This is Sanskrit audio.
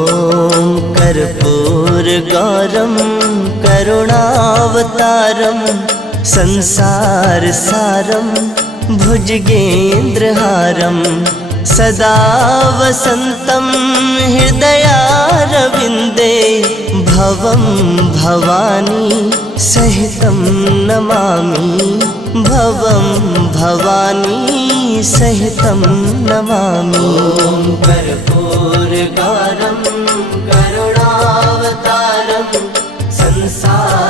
ॐ कर्पूरगौरं करुणावतारं संसारसारं भुजगेन्द्रहारं सदा वसन्तं हृदयारविन्दे भवं भवानी सहितं नमामि भवं भवानी सहितं नमामि। कर्पूरगौरं करुणावतारं संसार